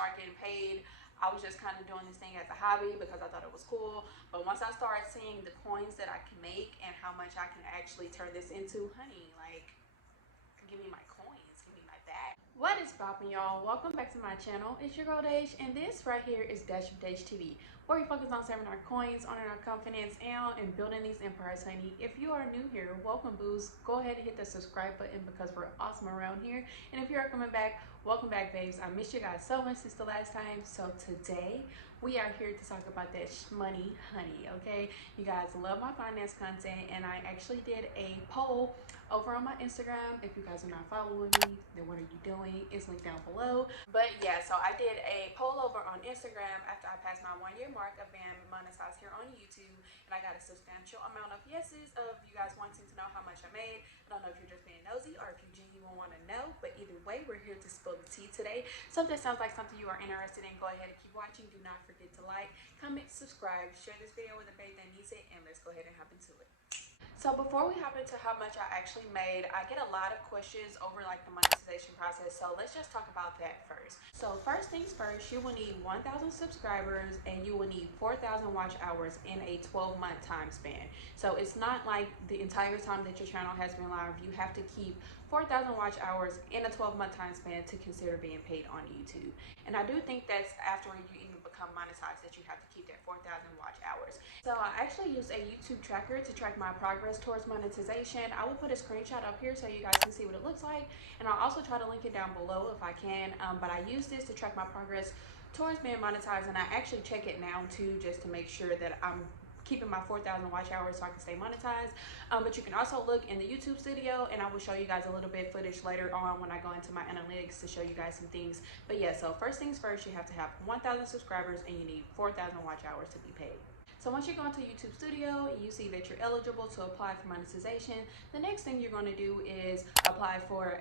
start getting paid, I was just kind of doing this thing as a hobby because I thought it was cool. But once I started seeing the coins that I can make and how much I can actually turn this into, honey, like, give me my coins, give me my bag. What is poppin', y'all? Welcome back to my channel. It's your girl Daysh, and this right here is Dash of Daysh TV, where we focus on saving our coins, owning our confidence, and building these empires, honey. If you are new here, welcome, boos. Go ahead and hit the subscribe button because we're awesome around here. And if you are coming back, welcome back, babes. I missed you guys so much since the last time. So today we are here to talk about that money, honey. Okay, you guys love my finance content, and I actually did a poll over on my Instagram. If you guys are not following me, then what are you doing? It's linked down below. But yeah, so I did a poll over on Instagram after I passed my 1 year mark of being monetized here on YouTube, and I got a substantial amount of yeses of you guys wanting to know how much I made. I don't know if you're just being nosy or if you genuinely want to know, but either way, we're here to spill the tea today. So if that sounds like something you are interested in, go ahead and keep watching. Do not forget to like, comment, subscribe, share this video with a babe that needs it, and let's go ahead and hop into it. So before we hop into how much I actually made, I get a lot of questions over like the monetization process. So let's just talk about that first. So first things first, you will need 1,000 subscribers and you will need 4,000 watch hours in a 12-month time span. So it's not like the entire time that your channel has been live. You have to keep 4,000 watch hours in a 12-month time span to consider being paid on YouTube. And I do think that's after you even become monetized that you have to keep that 4,000 watch hours. So I actually use a YouTube tracker to track my progress towards monetization. I will put a screenshot up here so you guys can see what it looks like, and I'll also try to link it down below if I can. But I use this to track my progress towards being monetized, and I actually check it now too, just to make sure that I'm keeping my 4,000 watch hours so I can stay monetized. But you can also look in the YouTube studio, and I will show you guys a little bit footage later on when I go into my analytics to show you guys some things. But yeah, so first things first, you have to have 1,000 subscribers and you need 4,000 watch hours to be paid. So once you go into YouTube Studio, you see that you're eligible to apply for monetization. The next thing you're going to do is apply for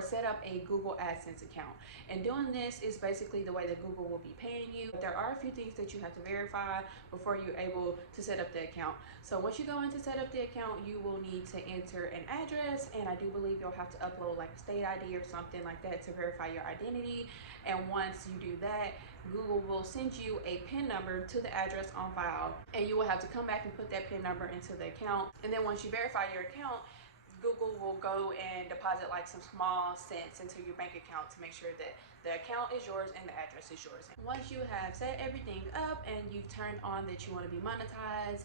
set up a Google AdSense account. And doing this is basically the way that Google will be paying you. There are a few things that you have to verify before you're able to set up the account. So once you go in to set up the account, you will need to enter an address, and I do believe you'll have to upload like a state ID or something like that to verify your identity. And once you do that, Google will send you a PIN number to the address on file, and you will have to come back and put that PIN number into the account. And then once you verify your account, Google will go and deposit like some small cents into your bank account to make sure that the account is yours and the address is yours. Once you have set everything up and you've turned on that you want to be monetized,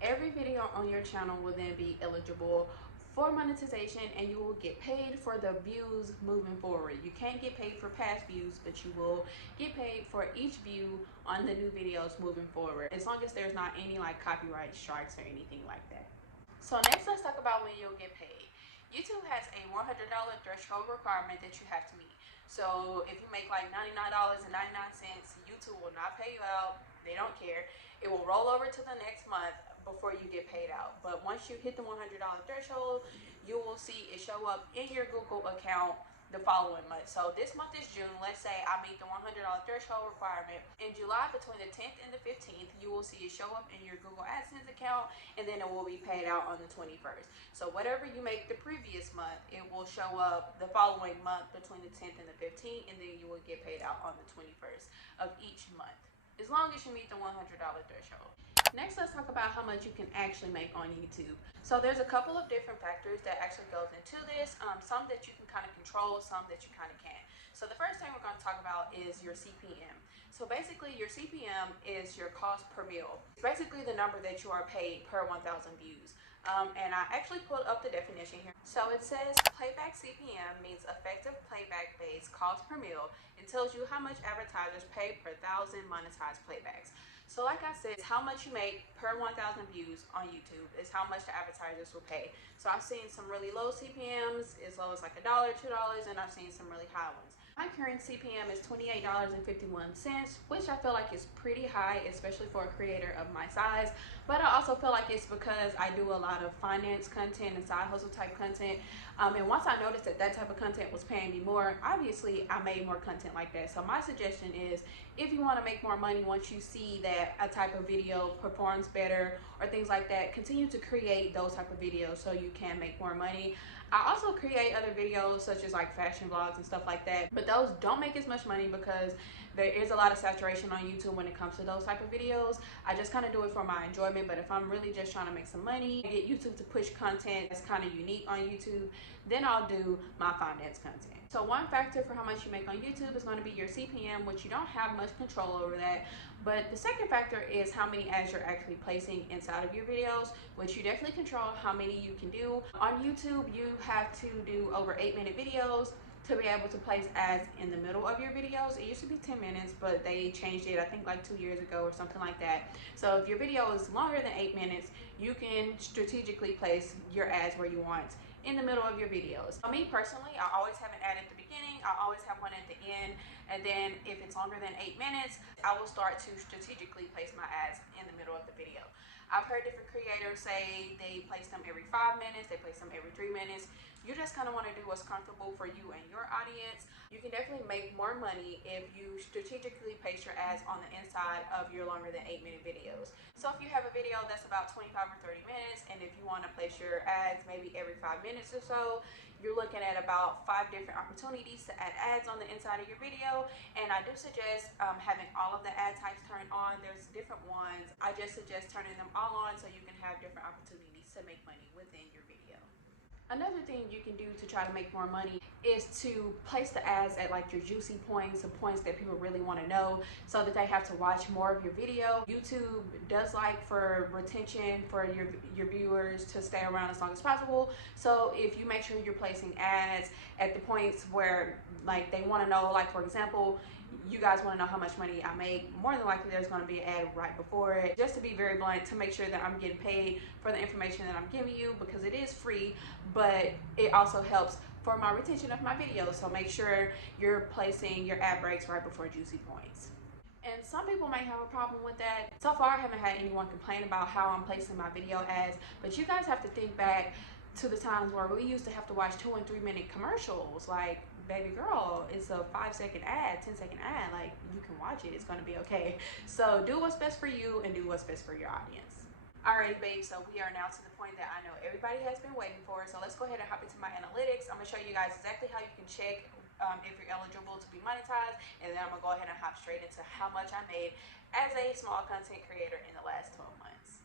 every video on your channel will then be eligible for monetization, and you will get paid for the views moving forward. You can't get paid for past views, but you will get paid for each view on the new videos moving forward, as long as there's not any like copyright strikes or anything like that. So next, let's talk about when you'll get paid. YouTube has a $100 threshold requirement that you have to meet. So if you make like $99.99, YouTube will not pay you out. They don't care. It will roll over to the next month before you get paid out. But once you hit the $100 threshold, you will see it show up in your Google account the following month. So this month is June. Let's say I meet the $100 threshold requirement. In July, between the 10th and the 15th, you will see it show up in your Google AdSense account, and then it will be paid out on the 21st. So whatever you make the previous month, it will show up the following month between the 10th and the 15th, and then you will get paid out on the 21st of each month, as long as you meet the $100 threshold. Next, let's talk about how much you can actually make on YouTube. So there's a couple of different factors that actually goes into this. Some that you can kind of control, some that you kind of can't. So the first thing we're going to talk about is your CPM. So basically your CPM is your cost per view. It's basically the number that you are paid per 1,000 views. And I actually pulled up the definition here. So it says playback CPM means effective playback based cost per mil. It tells you how much advertisers pay per 1,000 monetized playbacks. So like I said, it's how much you make per 1,000 views on YouTube is how much the advertisers will pay. So I've seen some really low CPMs, as low as like $1, $2, and I've seen some really high ones. My current CPM is $28.51, which I feel like is pretty high, especially for a creator of my size. But I also feel like it's because I do a lot of finance content and side hustle type content. And once I noticed that that type of content was paying me more, obviously I made more content like that. So my suggestion is, if you want to make more money, once you see that a type of video performs better or things like that, continue to create those type of videos so you can make more money. I also create other videos such as like fashion vlogs and stuff like that, but those don't make as much money because there is a lot of saturation on YouTube when it comes to those type of videos. I just kind of do it for my enjoyment, but if I'm really just trying to make some money, get YouTube to push content that's kind of unique on YouTube, then I'll do my finance content. So one factor for how much you make on YouTube is going to be your CPM, which you don't have much control over that. But the second factor is how many ads you're actually placing inside of your videos, which you definitely control how many you can do. On YouTube, you have to do over 8-minute videos to be able to place ads in the middle of your videos. It used to be 10 minutes, but they changed it, I think like 2 years ago or something like that. So if your video is longer than 8 minutes, you can strategically place your ads where you want in the middle of your videos. For me personally, I always have an ad at the beginning, I always have one at the end, and then if it's longer than 8 minutes, I will start to strategically place my ads in the middle of the video. I've heard different creators say they place them every 5 minutes, they place them every 3 minutes. You just kind of want to do what's comfortable for you and your audience. You can definitely make more money if you strategically place your ads on the inside of your longer than 8-minute videos. So if you have a video that's about 25 or 30 minutes, and if you want to place your ads maybe every 5 minutes or so, you're looking at about 5 different opportunities to add ads on the inside of your video. And I do suggest having all of the ad types turned on. There's different ones. I just suggest turning them all on so you can have different opportunities to make money within your video. Another thing you can do to try to make more money is to place the ads at like your juicy points, the points that people really want to know so that they have to watch more of your video. YouTube does like for retention for your viewers to stay around as long as possible. So if you make sure you're placing ads at the points where like they want to know, like for example, you guys want to know how much money I make, more than likely there's going to be an ad right before it. Just to be very blunt, to make sure that I'm getting paid for the information that I'm giving you, because it is free, but it also helps for my retention of my videos. So make sure you're placing your ad breaks right before juicy points. And some people might have a problem with that. So far, I haven't had anyone complain about how I'm placing my video ads, but you guys have to think back to the times where we used to have to watch 2- and 3-minute commercials. Like, baby girl, it's a 5-second ad, 10-second ad. Like, you can watch it, it's gonna be okay. So do what's best for you and do what's best for your audience. Alright, babe, so we are now to the point that I know everybody has been waiting for. So let's go ahead and hop into my analytics. I'm gonna show you guys exactly how you can check if you're eligible to be monetized, and then I'm gonna go ahead and hop straight into how much I made as a small content creator in the last 12 months.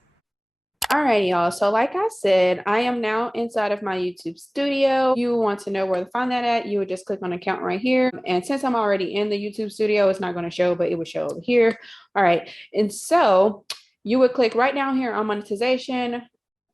All right, y'all. So like I said, I am now inside of my YouTube studio. You want to know where to find that at, you would just click on account right here. And since I'm already in the YouTube studio, it's not going to show, but it would show over here. All right. And so you would click right down here on monetization.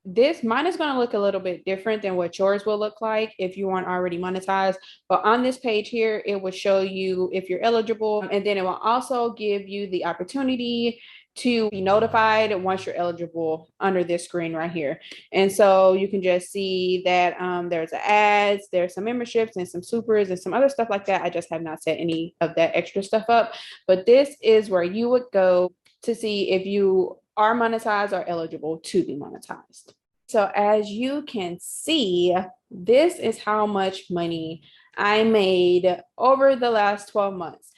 Mine is going to look a little bit different than what yours will look like if you weren't already monetized. But on this page here, it will show you if you're eligible. And then it will also give you the opportunity to be notified once you're eligible under this screen right here. And so you can just see that there's ads, there's some memberships and some supers and some other stuff like that. I just have not set any of that extra stuff up, but this is where you would go to see if you are monetized or eligible to be monetized. So as you can see, this is how much money I made over the last 12 months.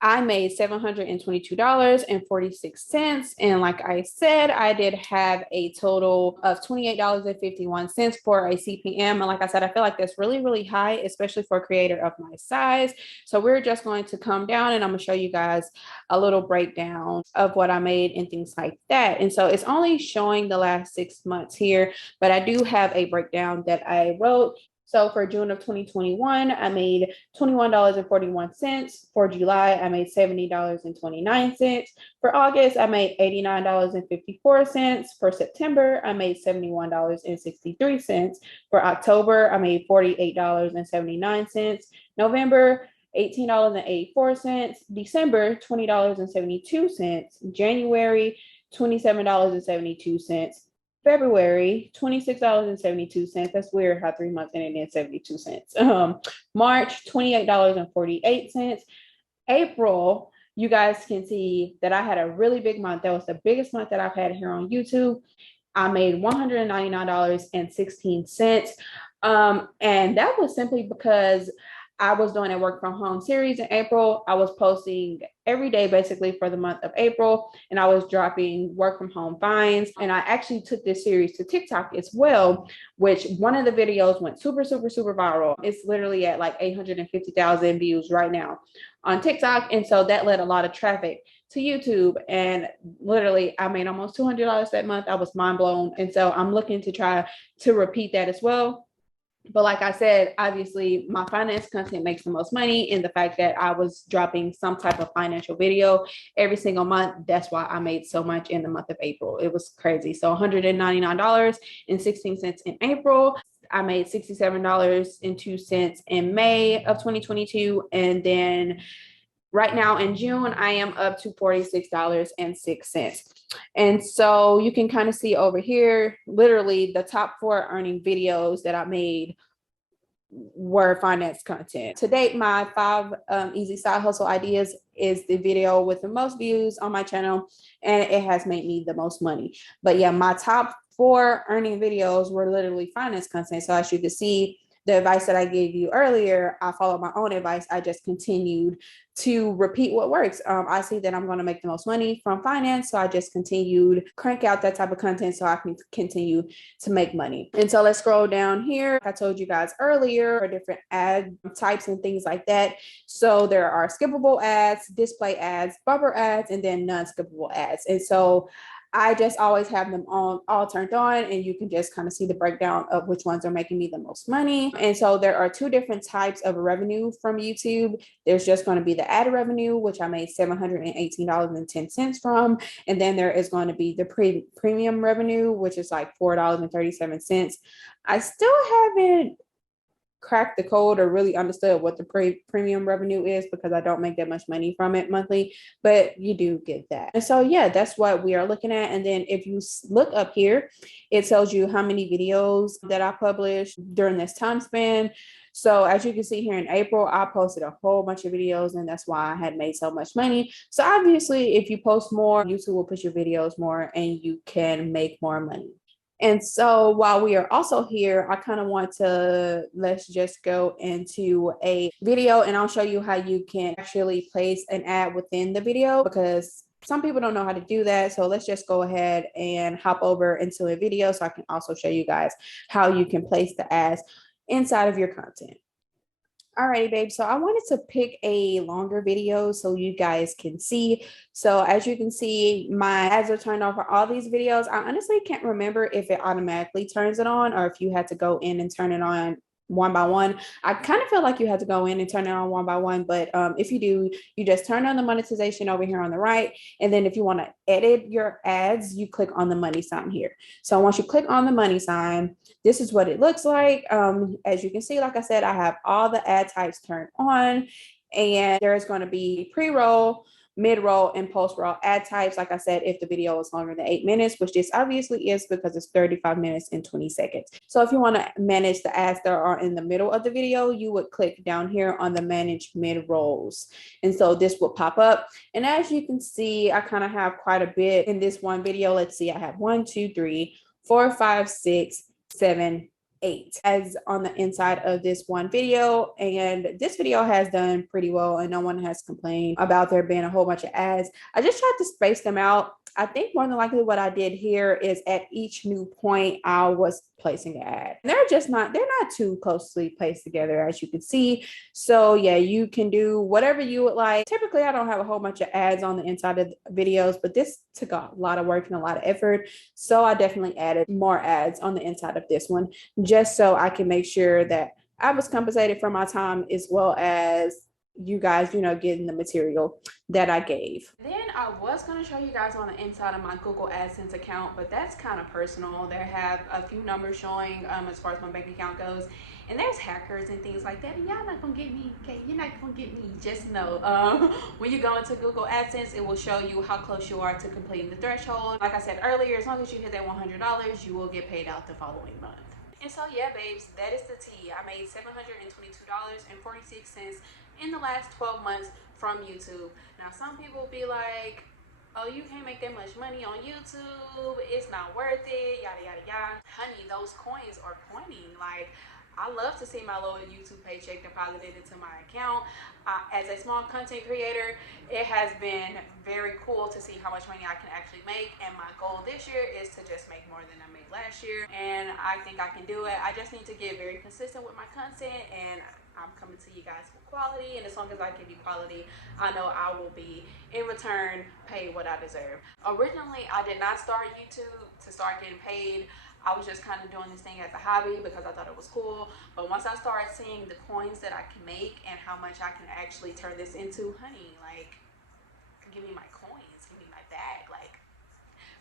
I made $722.46. And like I said, I did have a total of $28.51 for a CPM. And like I said, I feel like that's really, really high, especially for a creator of my size. So we're just going to come down and I'm going to show you guys a little breakdown of what I made and things like that. And so it's only showing the last 6 months here, but I do have a breakdown that I wrote. So for June of 2021, I made $21.41. For July, I made $70.29. For August, I made $89.54. For September, I made $71.63. For October, I made $48.79. November, $18.84. December, $20.72. January, $27.72. February, $26.72. That's weird how 3 months ended in 72 cents. March, $28.48. April, you guys can see that I had a really big month. That was the biggest month that I've had here on YouTube. I made $199.16. And that was simply because I was doing a work from home series in April. I was posting every day basically for the month of April, and I was dropping work from home finds. And I actually took this series to TikTok as well, which one of the videos went super, super, super viral. It's literally at like 850,000 views right now on TikTok. And so that led a lot of traffic to YouTube. And literally, I made almost $200 that month. I was mind blown. And so I'm looking to try to repeat that as well. But like I said, obviously my finance content makes the most money, and the fact that I was dropping some type of financial video every single month, that's why I made so much in the month of April. It was crazy. So $199.16 in April. I made $67.02 in May of 2022. And then right now in June, I am up to $46.06. And so you can kind of see over here, literally the top 4 earning videos that I made were finance content. To date, my 5 easy side hustle ideas is the video with the most views on my channel, and it has made me the most money. But yeah, my top 4 earning videos were literally finance content. So as you can see, the advice that I gave you earlier, I followed my own advice. I just continued to repeat what works. I see that I'm going to make the most money from finance. So I just continued crank out that type of content so I can continue to make money. And so let's scroll down here. I told you guys earlier, for different ad types and things like that. So there are skippable ads, display ads, bumper ads, and then non-skippable ads. And so I just always have them on all turned on, and you can just kind of see the breakdown of which ones are making me the most money. And so there are 2 different types of revenue from YouTube. There's just going to be the ad revenue, which I made $718.10 from. And then there is going to be the premium revenue, which is like $4.37. I still haven't cracked the code or really understood what the premium revenue is, because I don't make that much money from it monthly, but you do get that. And so yeah, that's what we are looking at. And then if you look up here, it tells you how many videos that I published during this time span. So as you can see here in April, I posted a whole bunch of videos, and that's why I had made so much money. So obviously, if you post more, YouTube will push your videos more and you can make more money. And so while we are also here, I kind of want to, let's just go into a video, and I'll show you how you can actually place an ad within the video, because some people don't know how to do that. So let's just go ahead and hop over into a video so I can also show you guys how you can place the ads inside of your content. Alrighty, babe. So I wanted to pick a longer video so you guys can see. So as you can see, my ads are turned on for all these videos. I honestly can't remember if it automatically turns it on or if you had to go in and turn it on one by one. I kind of feel like you had to go in and turn it on one by one, but if you do, you just turn on the monetization over here on the right. And then if you want to edit your ads, you click on the money sign here. So once you click on the money sign, this is what it looks like. As you can see, like I said, I have all the ad types turned on, and there's going to be pre-roll, mid-roll, and post-roll ad types. Like I said, if the video is longer than 8 minutes, which this obviously is because it's 35 minutes and 20 seconds. So if you want to manage the ads that are in the middle of the video, you would click down here on the manage mid-rolls. And so this will pop up. And as you can see, I kind of have quite a bit in this one video. Let's see, I have 1, 2, 3, 4, 5, 6, 7, 8 as on the inside of this one video. And this video has done pretty well, and no one has complained about there being a whole bunch of ads. I just tried to space them out. I think more than likely what I did here is at each new point I was placing an ad. And they're not too closely placed together, as you can see. So yeah, you can do whatever you would like. Typically, I don't have a whole bunch of ads on the inside of the videos, but this took a lot of work and a lot of effort. So I definitely added more ads on the inside of this one, just so I can make sure that I was compensated for my time, as well as you guys, getting the material that I gave. Then I was going to show you guys on the inside of my Google AdSense account, but that's kind of personal. There have a few numbers showing as far as my bank account goes, and there's hackers and things like that, and y'all not gonna get me. Okay, you're not gonna get me. Just know when you go into Google AdSense, it will show you how close you are to completing the threshold. Like I said earlier, as long as you hit that $100, you will get paid out the following month. And so yeah, babes, that is the tea. I made $722.46 in the last 12 months from YouTube. Now some people be like, oh, you can't make that much money on YouTube, it's not worth it, yada yada yada. Honey, those coins are coining. Like, I love to see my little YouTube paycheck deposited into my account. As a small content creator, it has been very cool to see how much money I can actually make, and my goal this year is to just make more than I made last year, and I think I can do it. I just need to get very consistent with my content, and I'm coming to you guys with quality, and as long as I give you quality, I know I will be, in return, paid what I deserve. Originally, I did not start YouTube to start getting paid. I was just kind of doing this thing as a hobby because I thought it was cool. But once I started seeing the coins that I can make and how much I can actually turn this into, honey, like, give me my coins, give me my bag. Like,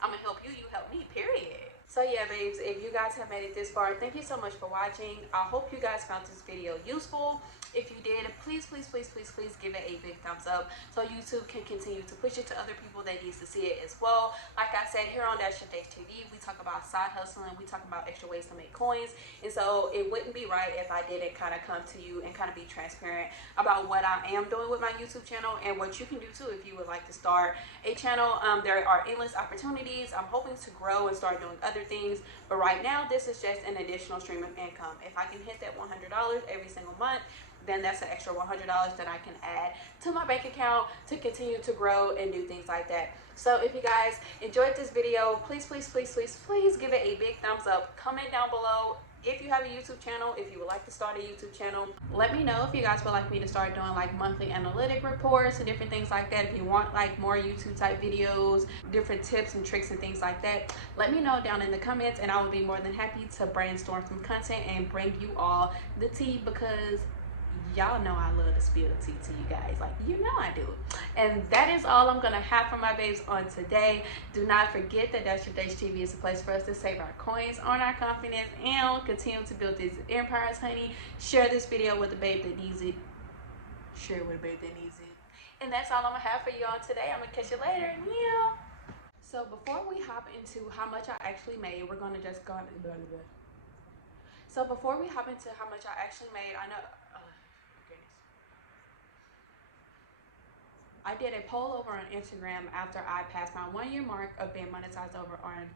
I'm gonna help you, you help me, period. So yeah, babes, if you guys have made it this far, thank you so much for watching. I hope you guys found this video useful. If you did, please, please, please, please, please give it a big thumbs up so YouTube can continue to push it to other people that needs to see it as well. Like I said, here on Daysh TV, we talk about side hustling, we talk about extra ways to make coins, and so it wouldn't be right if I didn't kind of come to you and kind of be transparent about what I am doing with my YouTube channel and what you can do too if you would like to start a channel. There are endless opportunities. I'm hoping to grow and start doing other things, but right now this is just an additional stream of income. If I can hit that $100 every single month, then that's an extra $100 that I can add to my bank account to continue to grow and do things like that. So if you guys enjoyed this video, please, please, please, please, please give it a big thumbs up. Comment down below if you have a YouTube channel, if you would like to start a YouTube channel. Let me know if you guys would like me to start doing like monthly analytic reports and different things like that. If you want like more YouTube type videos, different tips and tricks and things like that, let me know down in the comments, and I will be more than happy to brainstorm some content and bring you all the tea, because y'all know I love to spill the tea to you guys. Like, you know I do. And that is all I'm gonna have for my babes on today. Do not forget that Daysh TV is a place for us to save our coins, earn our confidence, and continue to build these empires, honey. Share this video with the babe that needs it. Share it with a babe that needs it. And that's all I'm gonna have for you all today. I'm gonna catch you later. Yeah. So before we hop into how much I actually made, we're gonna just go into So before we hop into how much I actually made, I know I did a poll over on Instagram after I passed my 1-year mark of being monetized over on